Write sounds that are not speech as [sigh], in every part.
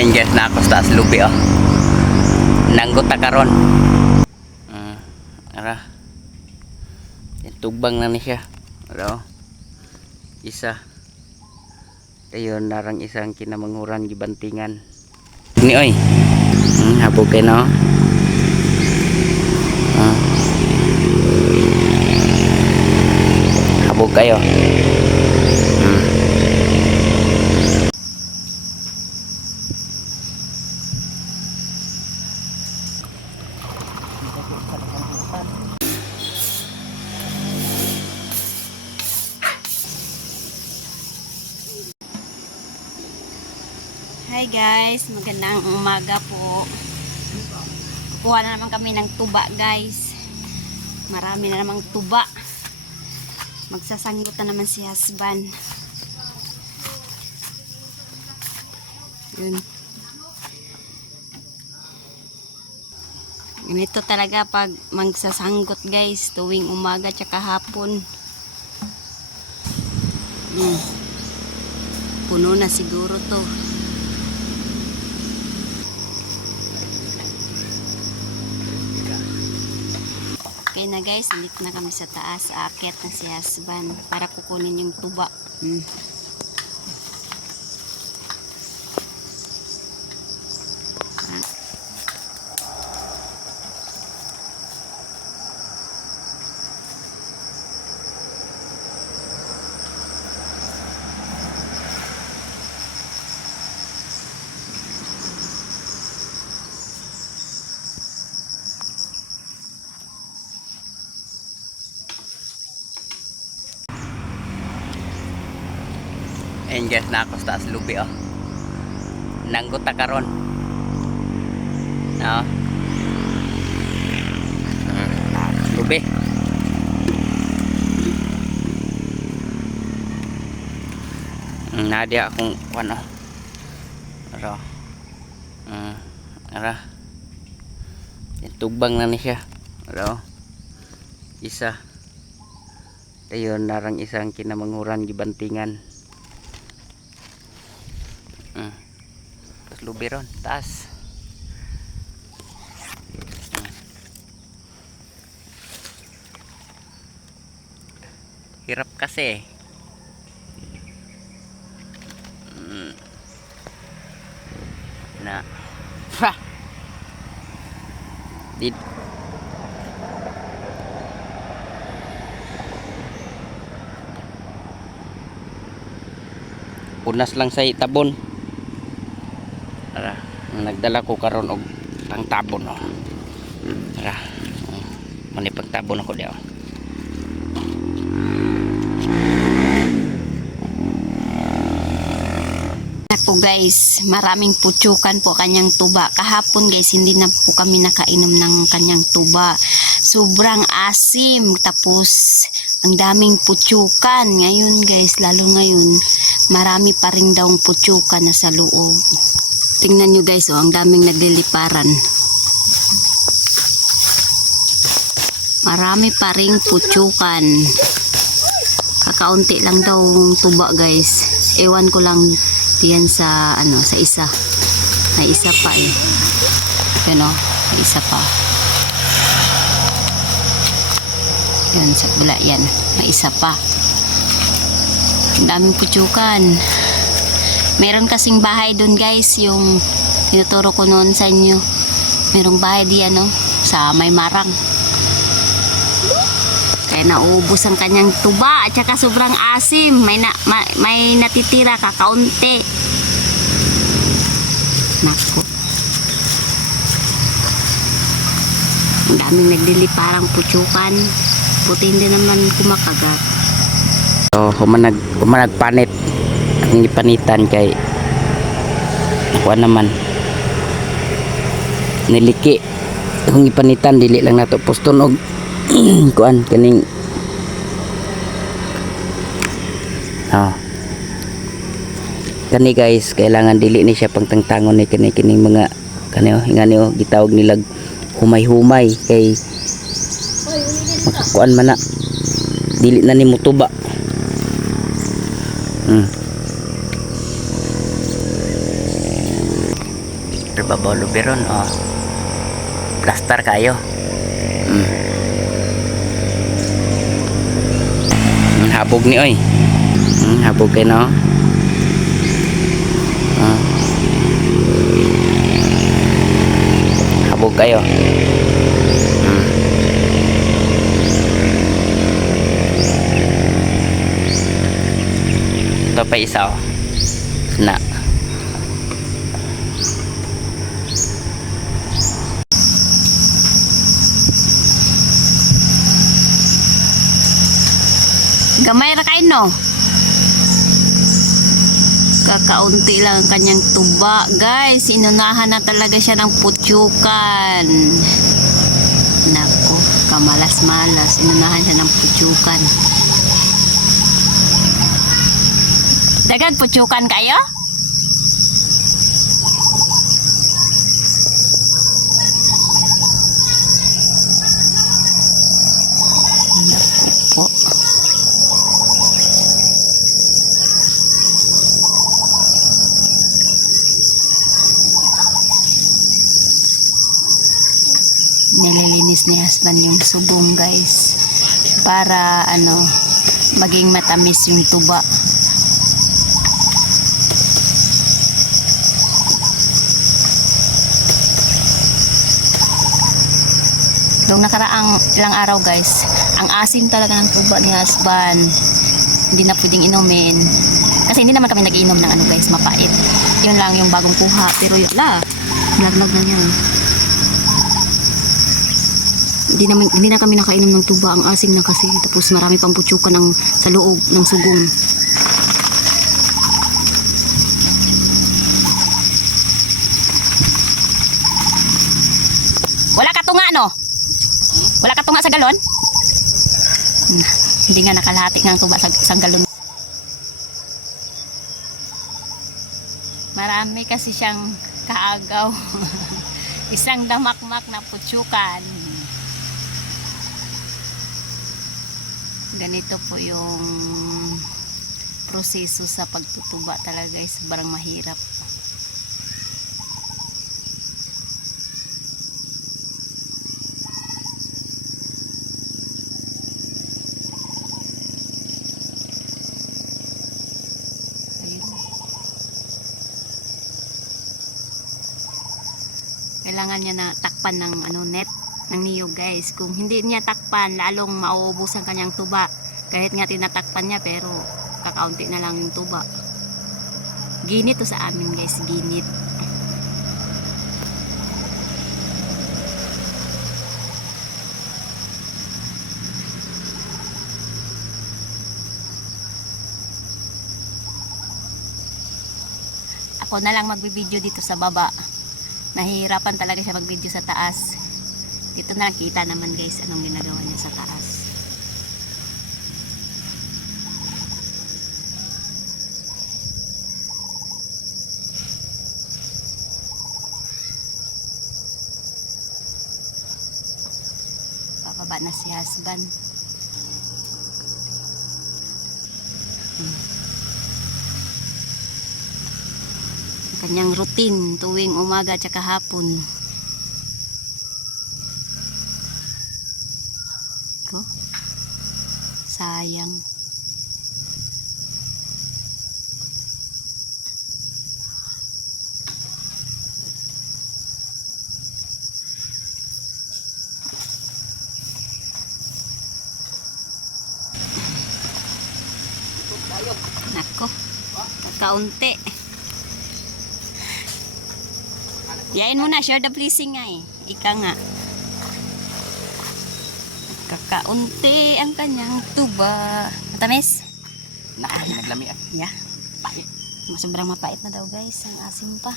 Guys, na ako sa taas lubi oh. Nanggot na karon. Mm, ara. Yan, tugbang na ni siya. Oh. Isa. Ayun, narang isang kinamanghuran gibantingan. Ni oy. Mm, habog kayo no. Ah. Habog kayo. Guys, magandang umaga po. Kuha na naman kami ng tuba guys. Marami na namang tuba. Magsasanggot na naman si husband. Yun. Ganito talaga pag magsasanggot guys, tuwing umaga tsaka hapon. Mm. Puno na siguro to. Okay na guys, nandito na kami sa taas. Aakyat na si husband para kukunin yung tuba. Mm. Ayun guys, na ako sa taas lubi oh. Nanggot na karon. No. Lubi. Mm, Nadia akong ano. Ara. Mm, ara. Yan, tugbang na ni siya. Ara. oh. Isa. Ayun, narang isang kinamanghuran gibantingan. Mm. Tapos lubi ron, taas. Hirap kasi. Na. Ha! Di Unas lang sa itabon. Nagdala ko karon og ang tabon oh. Tara. Oh, manipag tabon ako diyo. po guys, maraming putsukan po kanyang tuba. Kahapon guys, hindi na po kami nakainom ng kanyang tuba. Sobrang asim. Tapos, ang daming putsukan. Ngayon guys, lalo ngayon, marami pa rin daw putsukan na sa loob. Tingnan nyo guys, oh, ang daming nagliliparan. Marami pa rin putsukan. Kakaunti lang daw tuba guys. Ewan ko lang diyan sa ano sa isa. May isa pa eh. Yan oh, may isa pa. Yan sa bula yan. May isa pa. Ang daming putsukan. Meron kasing bahay doon guys, yung tinuturo ko noon sa inyo. Merong bahay di ano, sa may marang. Kaya naubos ang kanyang tuba at saka sobrang asim. May, na, ma- may natitira kakaunti. Naku. Ang daming nagliliparang putsukan. Buti hindi naman kumakagat. So, humanag humanag panit ang ipanitan kay kuha naman. Niliki. Kung ipanitan dili lang nato poston og [clears throat] kuan kaning ah kani guys kailangan dili ni siya pangtangtangon ni kani kining mga kani oh ingani oh gitawag nilag humay-humay kay makakuan man na. Dili na ni mutuba babaw luberon oh. plaster kayo mm. Mm, habog ni oy mm, habog kayo no Ah. habog kayo mm. ito pa isa oh. na Gamay ra kain no. Kakaunti lang ang kanyang tuba. Guys, inunahan na talaga siya ng putyukan. Nako, kamalas-malas. Inunahan siya ng putyukan. Dagan putyukan kayo? Naku po. Nililinis ni husband yung subong guys para ano maging matamis yung tuba Nung nakaraang ilang araw guys, ang asim talaga ng tuba ni husband. Hindi na pwedeng inumin. Kasi hindi naman kami nag-iinom ng ano guys, mapait. Yun lang yung bagong kuha. Pero yun, la, naglag na yan hindi naman hindi na kami nakainom ng tuba. Ang asim na kasi. Tapos marami pang putsukan ng sa loob ng sugong. Wala ka tunga no? Wala ka tunga sa galon? Hmm, hindi nga nakalahati ang tuba sa isang galon. Marami kasi siyang kaagaw. [laughs] Isang damakmak na putsukan ganito po yung proseso sa pagtutuba talaga guys sobrang mahirap. Kailangan niya na takpan ng ano net ng niyog guys. Kung hindi niya takpan lalong mauubos ang kanyang tuba. Kahit nga tinatakpan niya pero kakaunti na lang yung tuba. Ginit to sa amin guys. Ginit. Ako na lang magbibideo dito sa baba. Nahihirapan talaga siya mag-video sa taas dito na kita naman guys anong ginagawa niya sa taas. Bababa na si husband. Hmm. kanyang routine tuwing umaga at hapon ko sayang nako kakaunti Yain mo na, share the blessing nga eh. Ika nga. Kakaunti ang kanyang tuba. Matamis? na naglami ah Yeah. Mas sobrang mapait na daw guys. Ang asim pa.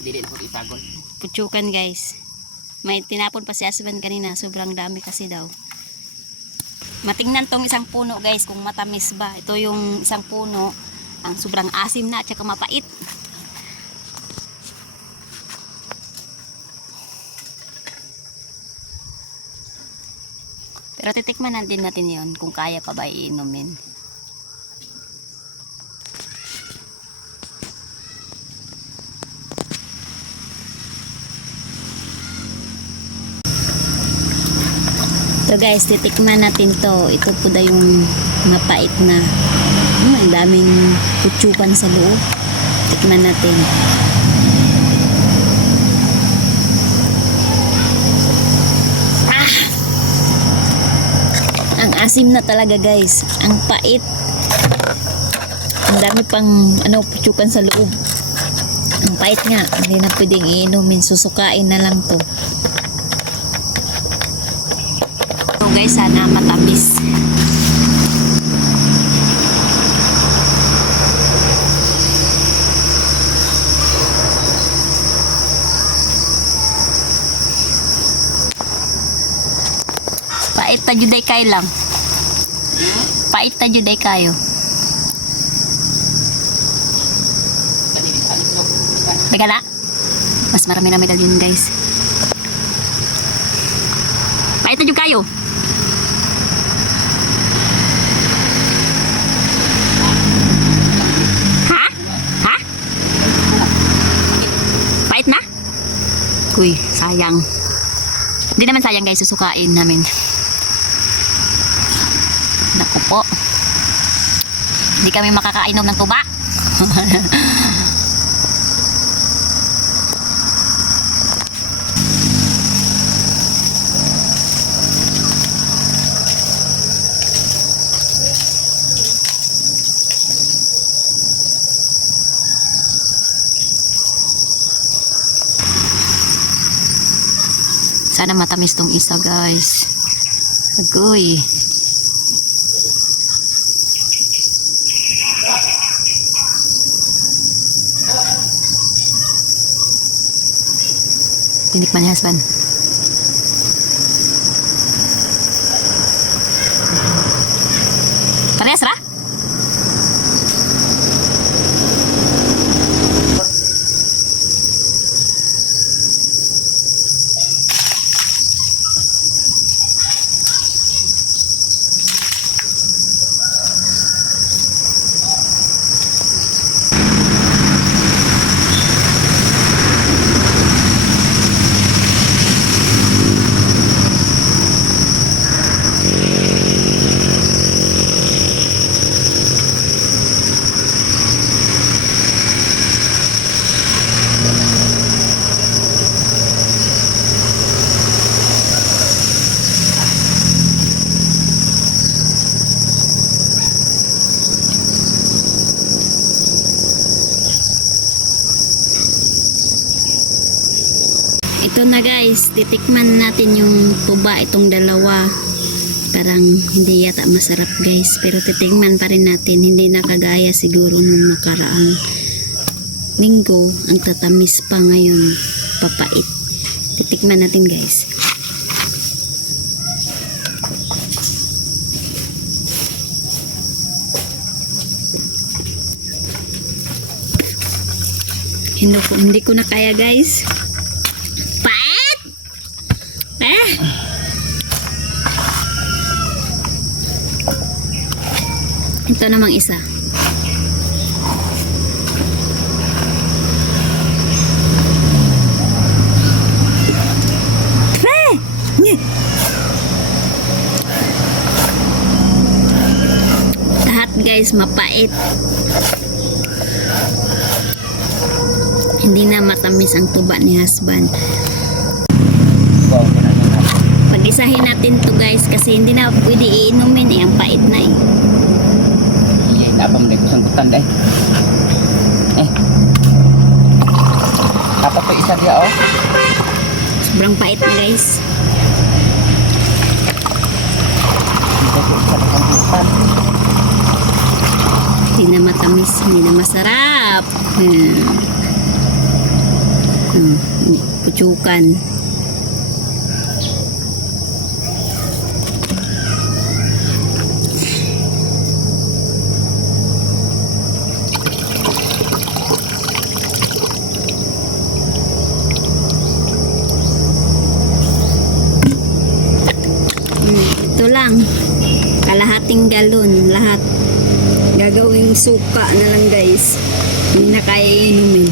dili na ko itagon Putsukan guys. May tinapon pa si husband kanina. Sobrang dami kasi daw. Matingnan tong isang puno guys kung matamis ba. Ito yung isang puno. Ang sobrang asim na at saka mapait. Pero titikman natin natin yon kung kaya pa ba iinumin. So guys, titikman natin to. Ito po da yung mapait na. Hmm, ang daming kutsukan sa loob. Tikman natin. Ang asim na talaga guys. Ang pait. Ang dami pang ano, kutsukan sa loob. Ang pait nga. Hindi na pwedeng iinumin. Susukain na lang to. So guys, sana matamis. Pait ta juday kay lang. Pait ta juday kayo. Teka na. Mas marami na medal yun guys. Pait ta jud kayo. Ha? Ha? Pait na? Kuy, sayang. Hindi naman sayang guys, susukain namin. Naku po. Hindi kami makakainom ng tuba. [laughs] Sana matamis tong isa guys. Agoy. Tinikman ni husband. Parehas ra? Ito na guys, titikman natin yung tuba itong dalawa. Parang hindi yata masarap guys, pero titikman pa rin natin. Hindi nakagaya siguro nung nakaraang linggo. Ang tatamis pa ngayon, papait. Titikman natin guys. Hindi ko, hindi ko na kaya guys. Pat! Eh! Ito namang isa. Lahat guys mapait. Hindi na matamis ang tuba ni husband. Pag-isahin natin to guys kasi hindi na pwede iinumin eh. Ang pait na eh. Kutan dai. Eh. Apa to isa dia oh? Sobrang pait na guys. Hindi na matamis. Hindi na masarap. Hmm. Hmm. Pucukan. Hmm, ito lang. Kalahating galon. Lahat. Gagawing suka na lang guys. Hindi na kaya inumin.